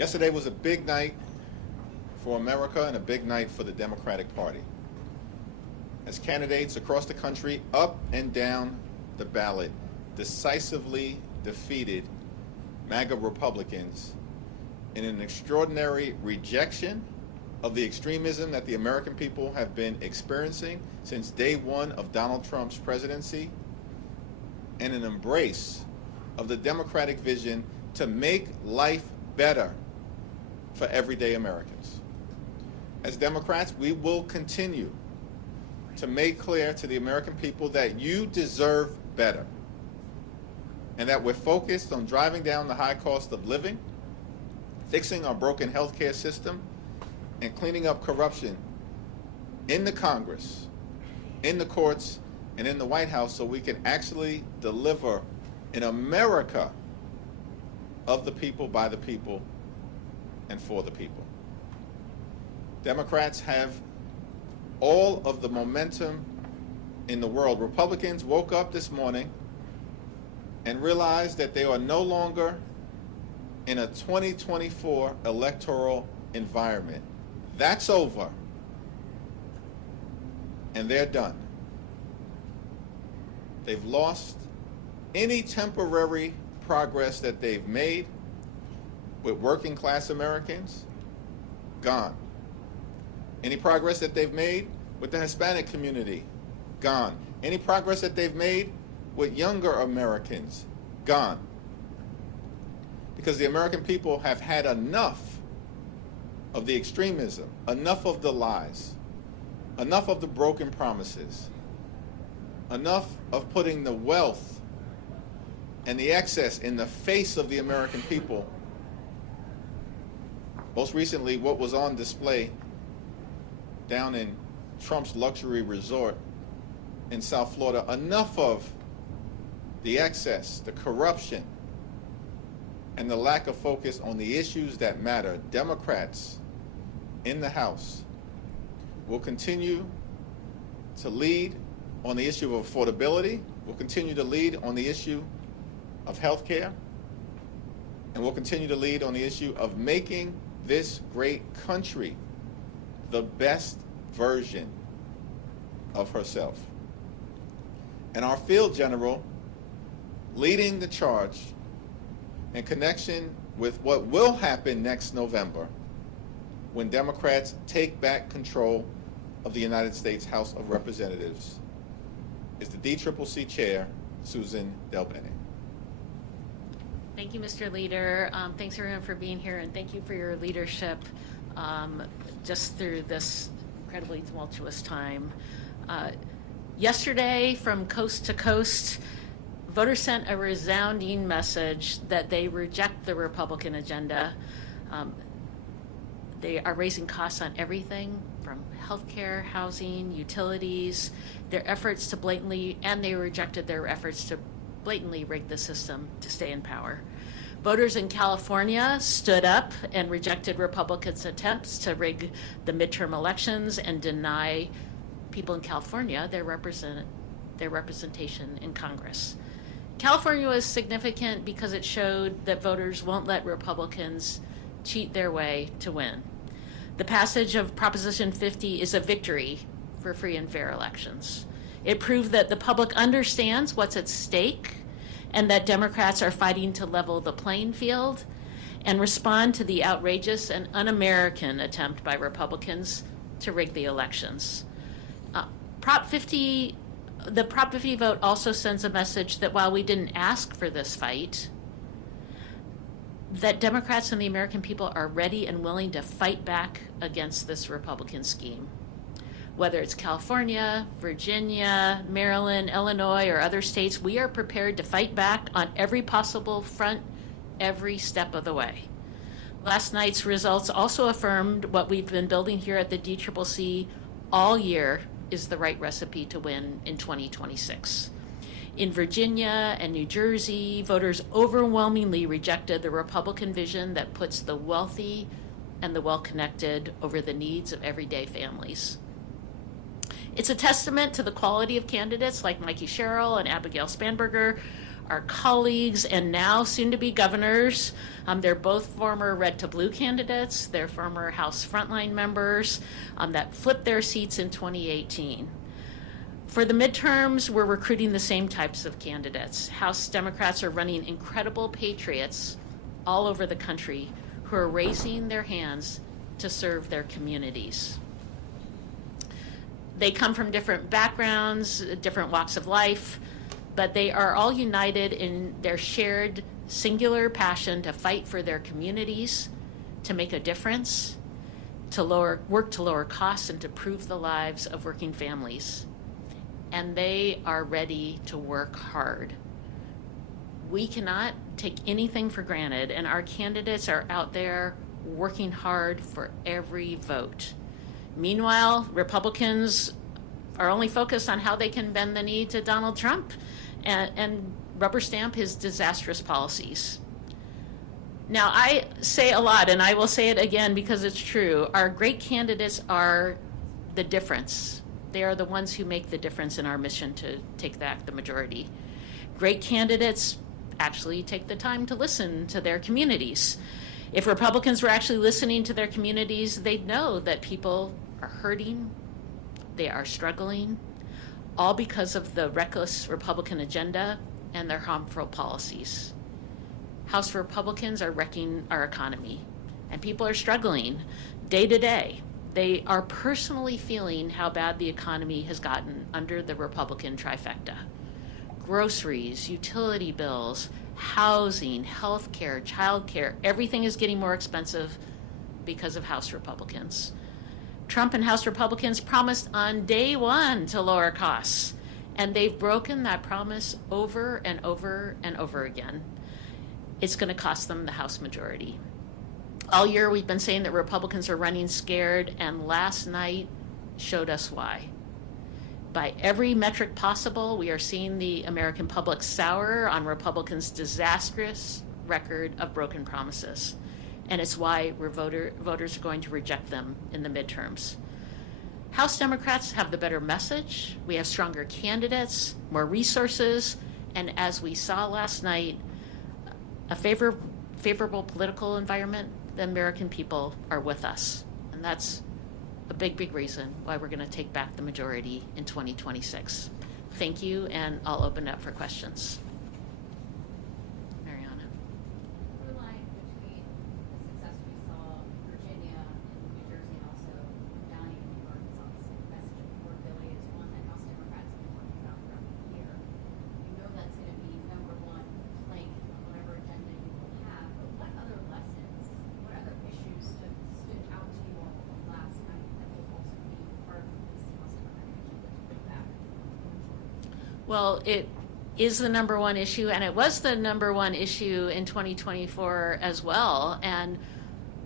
Yesterday was a big night for America and a big night for the Democratic Party. As candidates across the country, up and down the ballot, decisively defeated MAGA Republicans in an extraordinary rejection of the extremism that the American people have been experiencing since day one of Donald Trump's presidency, and an embrace of the Democratic vision to make life better for everyday Americans. As Democrats, we will continue to make clear to the American people that you deserve better, and that we're focused on driving down the high cost of living, fixing our broken healthcare system, and cleaning up corruption in the Congress, in the courts, and in the White House, so we can actually deliver an America of the people, by the people, and for the people. Democrats have all of the momentum in the world. Republicans woke up this morning and realized that they are no longer in a 2024 electoral environment. That's over, and they're done. They've lost any temporary progress that they've made with working class Americans, gone. Any progress that they've made with the Hispanic community, gone. Any progress that they've made with younger Americans, gone. Because the American people have had enough of the extremism, enough of the lies, enough of the broken promises, enough of putting the wealth and the excess in the face of the American people. Most recently, what was on display down in Trump's luxury resort in South Florida, enough of the excess, the corruption, and the lack of focus on the issues that matter. Democrats in the House will continue to lead on the issue of affordability, will continue to lead on the issue of health care, and will continue to lead on the issue of making this great country the best version of herself. And our field general leading the charge in connection with what will happen next November when Democrats take back control of the United States House of Representatives is the DCCC chair, Suzan DelBene. Thank you, Mr. Leader. Thanks everyone for being here, and thank you for your leadership just through this incredibly tumultuous time. Yesterday, from coast to coast, voters sent a resounding message that they reject the Republican agenda. They are raising costs on everything from healthcare, housing, utilities, their efforts to blatantly, and they rejected their efforts to blatantly rig the system to stay in power. Voters in California stood up and rejected Republicans' attempts to rig the midterm elections and deny people in California their representation in Congress. California was significant because it showed that voters won't let Republicans cheat their way to win. The passage of Proposition 50 is a victory for free and fair elections. It proved that the public understands what's at stake and that Democrats are fighting to level the playing field and respond to the outrageous and un-American attempt by Republicans to rig the elections. The Prop 50 vote also sends a message that while we didn't ask for this fight, that Democrats and the American people are ready and willing to fight back against this Republican scheme. Whether it's California, Virginia, Maryland, Illinois, or other states, we are prepared to fight back on every possible front, every step of the way. Last night's results also affirmed what we've been building here at the DCCC all year is the right recipe to win in 2026. In Virginia and New Jersey, voters overwhelmingly rejected the Republican vision that puts the wealthy and the well-connected over the needs of everyday families. It's a testament to the quality of candidates like Mikey Sherrill and Abigail Spanberger, our colleagues and now soon-to-be governors. They're both former red to blue candidates. They're former House frontline members that flipped their seats in 2018. For the midterms, we're recruiting the same types of candidates. House Democrats are running incredible patriots all over the country who are raising their hands to serve their communities. They come from different backgrounds, different walks of life, but they are all united in their shared singular passion to fight for their communities, to make a difference, to work to lower costs, and to improve the lives of working families. And they are ready to work hard. We cannot take anything for granted, and our candidates are out there working hard for every vote. Meanwhile, Republicans are only focused on how they can bend the knee to Donald Trump and rubber stamp his disastrous policies. Now, I say a lot, and I will say it again because it's true. Our great candidates are the difference. They are the ones who make the difference in our mission to take back the majority. Great candidates actually take the time to listen to their communities. If Republicans were actually listening to their communities, they'd know that people are hurting, they are struggling, all because of the reckless Republican agenda and their harmful policies. House Republicans are wrecking our economy, and people are struggling day to day. They are personally feeling how bad the economy has gotten under the Republican trifecta. Groceries, utility bills, housing, health care, child care, everything is getting more expensive because of House Republicans. Trump and House Republicans promised on day one to lower costs, and they've broken that promise over and over and over again. It's going to cost them the House majority. All year we've been saying that Republicans are running scared, and last night showed us why. By every metric possible, we are seeing the American public sour on Republicans' disastrous record of broken promises. And it's why voters are going to reject them in the midterms. House Democrats have the better message. We have stronger candidates, more resources, and as we saw last night, a favorable political environment. The American people are with us. And that's a big, big reason why we're going to take back the majority in 2026. Thank you, and I'll open it up for questions. Mariana. Through line between the success we saw in Virginia and New Jersey and also down even in Arkansas, the message of affordability is one that House Democrats have been talking about throughout the year. You know that's going to be number one plank on whatever agenda you will have, but what other lessons, what other issues stood out to you all last night that will also be part of this House Democratic agenda to bring back? Well, it is the number one issue, and it was the number one issue in 2024 as well. And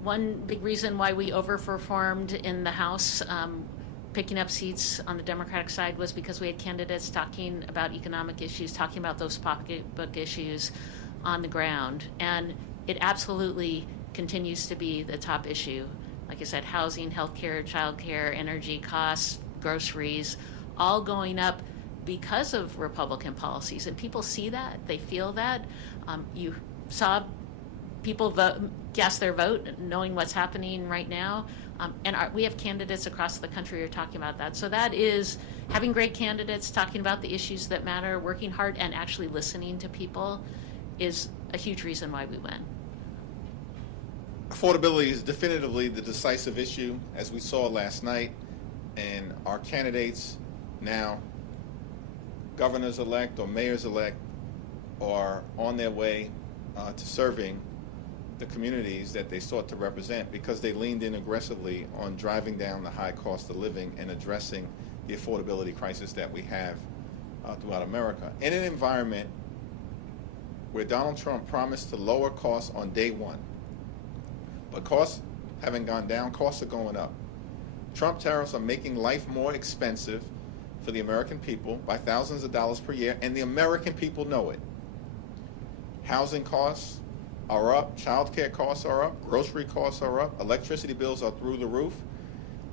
one big reason why we overperformed in the House, picking up seats on the Democratic side, was because we had candidates talking about economic issues, talking about those pocketbook issues on the ground. And it absolutely continues to be the top issue. Like I said, housing, healthcare, childcare, energy costs, groceries, all going up because of Republican policies. And people see that, they feel that. You saw people cast their vote knowing what's happening right now. We have candidates across the country who are talking about that. So that is having great candidates talking about the issues that matter, working hard, and actually listening to people is a huge reason why we win. Affordability is definitively the decisive issue, as we saw last night, and our candidates now, governors-elect or mayors-elect, are on their way to serving the communities that they sought to represent, because they leaned in aggressively on driving down the high cost of living and addressing the affordability crisis that we have throughout America. In an environment where Donald Trump promised to lower costs on day one, but costs haven't gone down, costs are going up. Trump tariffs are making life more expensive for the American people by thousands of dollars per year, and the American people know it. Housing costs are up, child care costs are up, grocery costs are up, electricity bills are through the roof,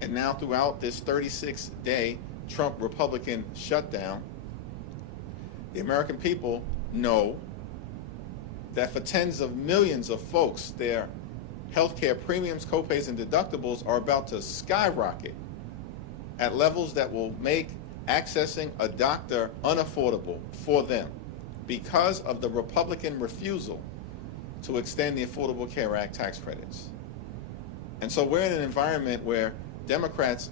and now throughout this 36-day Trump Republican shutdown, the American people know that for tens of millions of folks, their healthcare premiums, copays, and deductibles are about to skyrocket at levels that will make accessing a doctor unaffordable for them because of the Republican refusal to extend the Affordable Care Act tax credits. And so we're in an environment where Democrats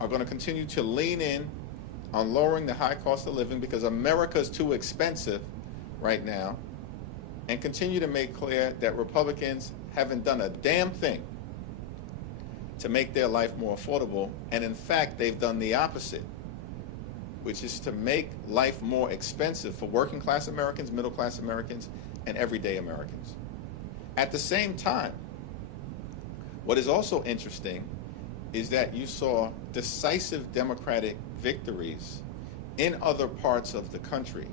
are going to continue to lean in on lowering the high cost of living because America is too expensive right now, and continue to make clear that Republicans haven't done a damn thing to make their life more affordable. And in fact, they've done the opposite, which is to make life more expensive for working class Americans, middle class Americans, and everyday Americans. At the same time, what is also interesting is that you saw decisive Democratic victories in other parts of the country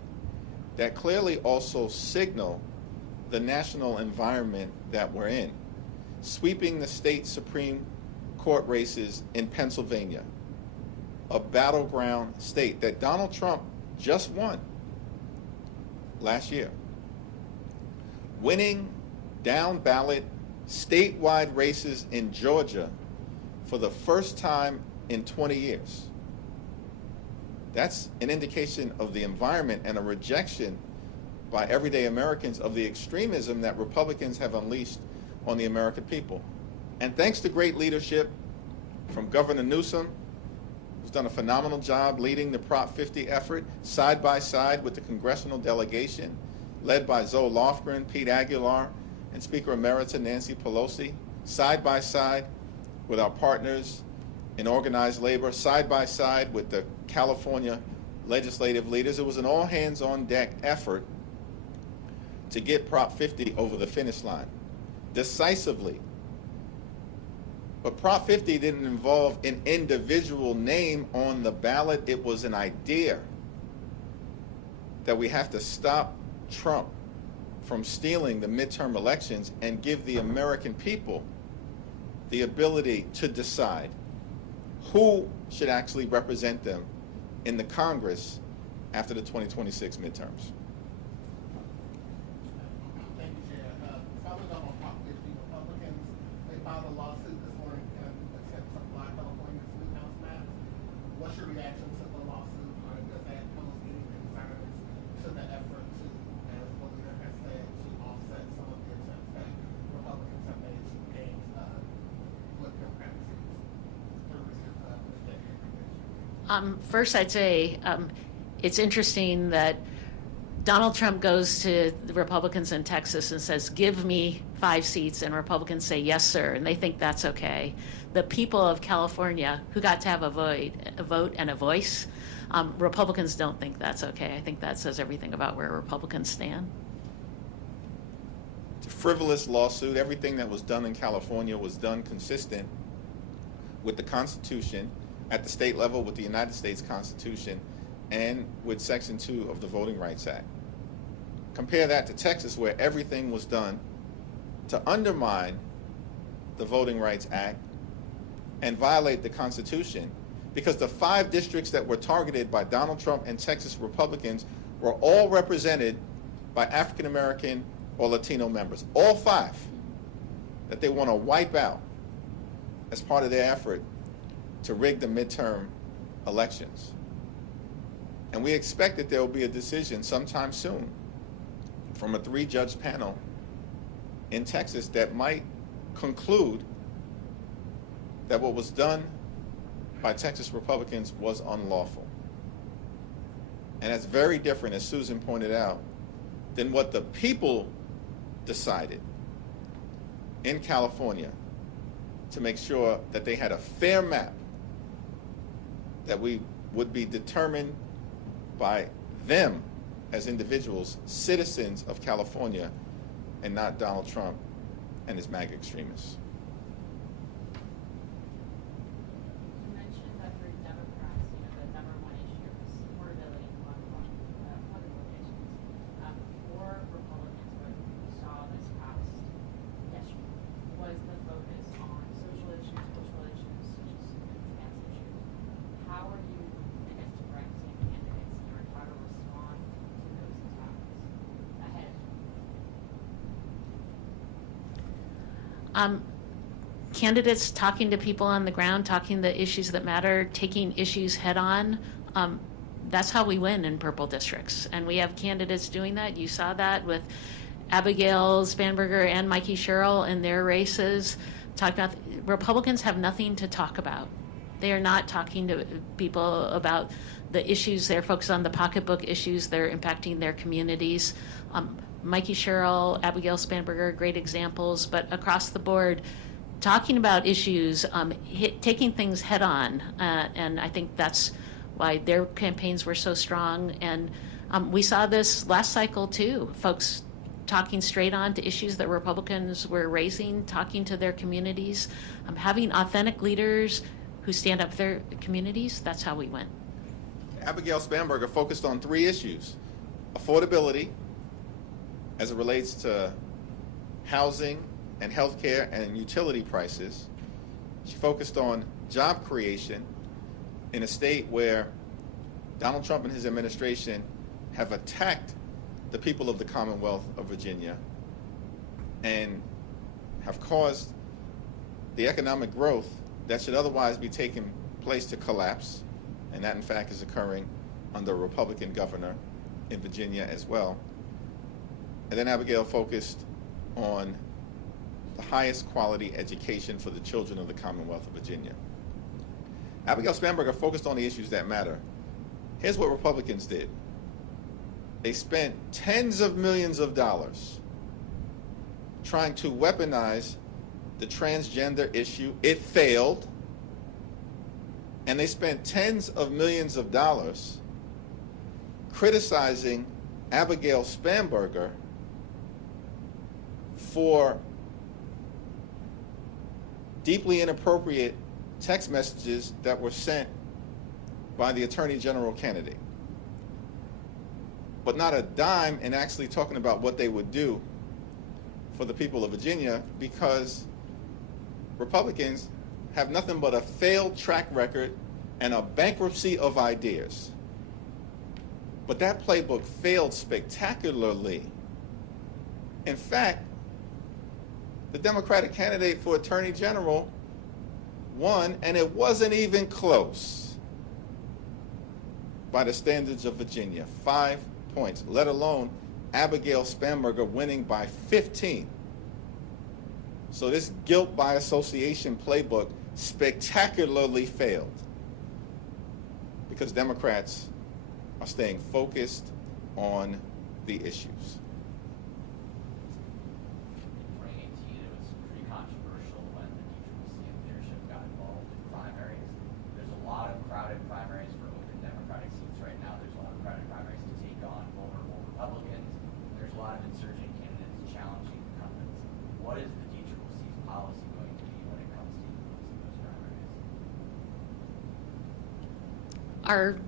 that clearly also signal the national environment that we're in. Sweeping the state Supreme Court races in Pennsylvania, a battleground state that Donald Trump just won last year. Winning down ballot statewide races in Georgia for the first time in 20 years. That's an indication of the environment and a rejection by everyday Americans of the extremism that Republicans have unleashed on the American people. And thanks to great leadership from Governor Newsom, who's done a phenomenal job leading the Prop 50 effort side by side with the congressional delegation led by Zoe Lofgren, Pete Aguilar, and Speaker Emerita Nancy Pelosi, side by side with our partners in organized labor, side by side with the California legislative leaders. It was an all-hands-on-deck effort to get Prop 50 over the finish line decisively. But Prop 50 didn't involve an individual name on the ballot. It was an idea that we have to stop Trump from stealing the midterm elections and give the American people the ability to decide who should actually represent them in the Congress after the 2026 midterms. Thank you, Chair. Following up on Prop 50, Republicans, they filed a lawsuit this morning in an attempt to block California's new house maps. What's your reaction to the lawsuit? Does that pose any concerns to the effort to, as the leader has said, to offset some of the attempts that Republicans have made to gain with Democratic seats through this decade? First, I'd say it's interesting that Donald Trump goes to the Republicans in Texas and says, give me 5 seats, and Republicans say, yes, sir, and they think that's okay. The people of California, who got to have a vote and a voice, Republicans don't think that's okay. I think that says everything about where Republicans stand. It's a frivolous lawsuit. Everything that was done in California was done consistent with the Constitution at the state level, with the United States Constitution, and with Section 2 of the Voting Rights Act. Compare that to Texas, where everything was done to undermine the Voting Rights Act and violate the Constitution, because the 5 districts that were targeted by Donald Trump and Texas Republicans were all represented by African American or Latino members. All 5 that they want to wipe out as part of their effort to rig the midterm elections. And we expect that there will be a decision sometime soon from a 3-judge panel in Texas that might conclude that what was done by Texas Republicans was unlawful. And that's very different, as Susan pointed out, than what the people decided in California to make sure that they had a fair map that we would be determined by them as individuals, citizens of California, and not Donald Trump and his MAGA extremists. You mentioned that for Democrats, the number one issue is affordability and public locations. For Republicans, what we saw this past yesterday was the focus on social issues, cultural issues, such as trans issues. How are you, I guess, directing candidates here? How to respond to those attacks? Candidates talking to people on the ground, talking the issues that matter, taking issues head on. That's how we win in purple districts. And we have candidates doing that. You saw that with Abigail Spanberger and Mikey Sherrill in their races. Republicans have nothing to talk about. They are not talking to people about the issues. They're focused on the pocketbook issues that are impacting their communities. Mikey Sherrill, Abigail Spanberger, great examples, but across the board, talking about issues, taking things head on, and I think that's why their campaigns were so strong. And we saw this last cycle too, folks talking straight on to issues that Republicans were raising, talking to their communities, having authentic leaders who stand up for their communities. That's how we win. Abigail Spanberger focused on 3 issues: affordability, as it relates to housing and healthcare and utility prices. She focused on job creation in a state where Donald Trump and his administration have attacked the people of the Commonwealth of Virginia and have caused the economic growth that should otherwise be taking place to collapse, and that in fact is occurring under a Republican governor in Virginia as well. And then Abigail focused on the highest quality education for the children of the Commonwealth of Virginia. Abigail Spanberger focused on the issues that matter. Here's what Republicans did. They spent tens of millions of dollars trying to weaponize the transgender issue. It failed. And they spent tens of millions of dollars criticizing Abigail Spanberger for deeply inappropriate text messages that were sent by the Attorney General candidate, but not a dime in actually talking about what they would do for the people of Virginia, because Republicans have nothing but a failed track record and a bankruptcy of ideas. But that playbook failed spectacularly. In fact, the Democratic candidate for Attorney General won, and it wasn't even close by the standards of Virginia. 5 points, let alone Abigail Spanberger winning by 15. So this guilt by association playbook spectacularly failed because Democrats are staying focused on the issues. In 2018, it was pretty controversial when the DCCC leadership got involved in primaries. There's a lot of crowded primaries for open Democratic seats right now. There's a lot of crowded primaries to take on vulnerable Republicans. There's a lot of insurgent candidates challenging incumbents. What is the DCCC's policy going to be when it comes to influencing those primaries? Our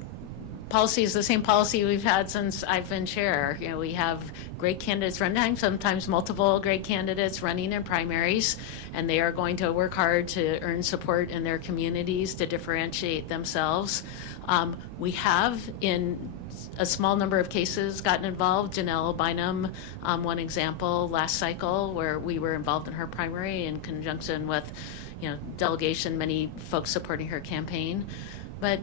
policy is the same policy we've had since I've been chair. You know, we have great candidates running, sometimes multiple great candidates running in primaries, and they are going to work hard to earn support in their communities to differentiate themselves. We have, in a small number of cases, gotten involved. Janelle Bynum, one example last cycle, where we were involved in her primary in conjunction with, delegation, many folks supporting her campaign. But,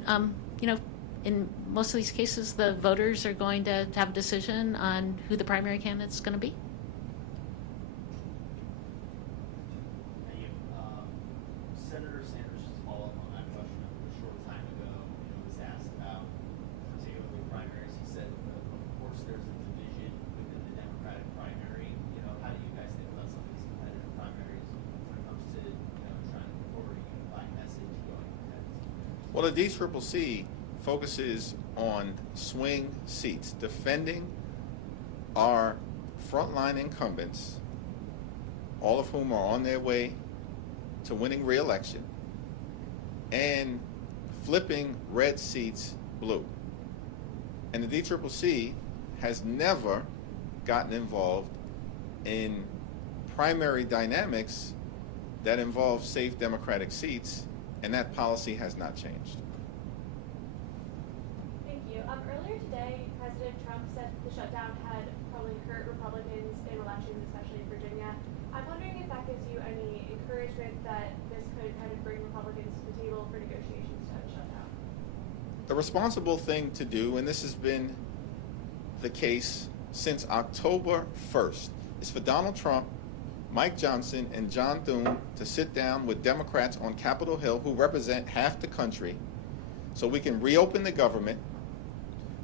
in most of these cases, the voters are going to have a decision on who the primary candidate is going to be. Senator Sanders just followed up on that question a short time ago. Was asked about particularly primaries. He said, of course, there's a division within the Democratic primary. How do you guys think about some of these competitive primaries when it comes to trying to put forward a unified message going ahead? Well, the DCCC focuses on swing seats, defending our frontline incumbents, all of whom are on their way to winning re-election, and flipping red seats blue. And the DCCC has never gotten involved in primary dynamics that involve safe Democratic seats, and that policy has not changed. Earlier today, President Trump said the shutdown had probably hurt Republicans in elections, especially in Virginia. I'm wondering if that gives you any encouragement that this could kind of bring Republicans to the table for negotiations to have a shutdown? The responsible thing to do, and this has been the case since October 1st, is for Donald Trump, Mike Johnson, and John Thune to sit down with Democrats on Capitol Hill who represent half the country so we can reopen the government,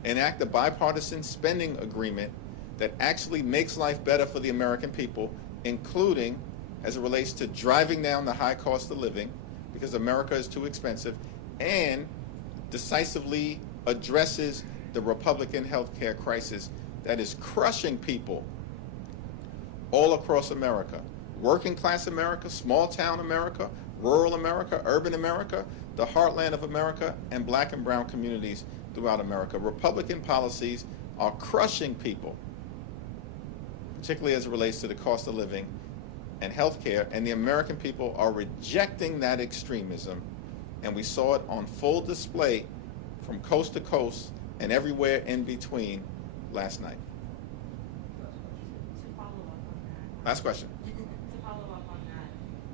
enact a bipartisan spending agreement that actually makes life better for the American people, including as it relates to driving down the high cost of living because America is too expensive, and decisively addresses the Republican health care crisis that is crushing people all across America. Working class America, small town America, rural America, urban America, the heartland of America, and black and brown communities throughout America. Republican policies are crushing people, particularly as it relates to the cost of living and health care, and the American people are rejecting that extremism, and we saw it on full display from coast to coast and everywhere in between last night. To follow up on that. Last question. To follow up on that,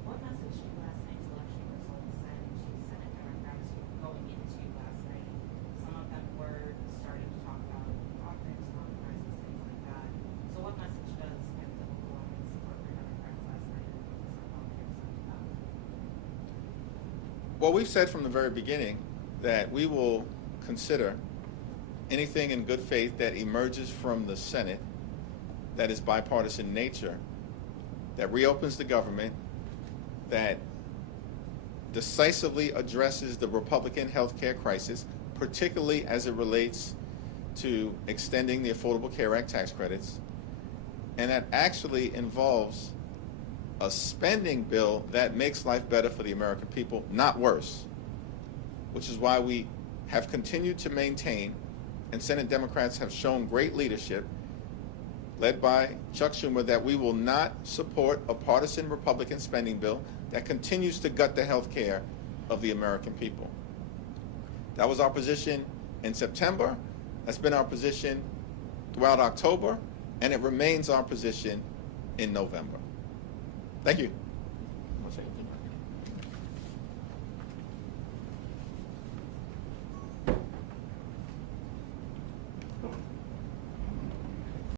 what message do last night's election results send to Senate Democrats going into last night? Some of them were starting to talk about office compromises, things like that. So what message does kind of the overwhelming support for Democrats last night and focus on healthcare send about? Well, we've said from the very beginning that we will consider anything in good faith that emerges from the Senate that is bipartisan in nature, that reopens the government, that decisively addresses the Republican health care crisis, particularly as it relates to extending the Affordable Care Act tax credits, and that actually involves a spending bill that makes life better for the American people, not worse, which is why we have continued to maintain, and Senate Democrats have shown great leadership, led by Chuck Schumer, that we will not support a partisan Republican spending bill that continues to gut the health care of the American people. That was our position in September. That's been our position throughout October, and it remains our position in November. Thank you.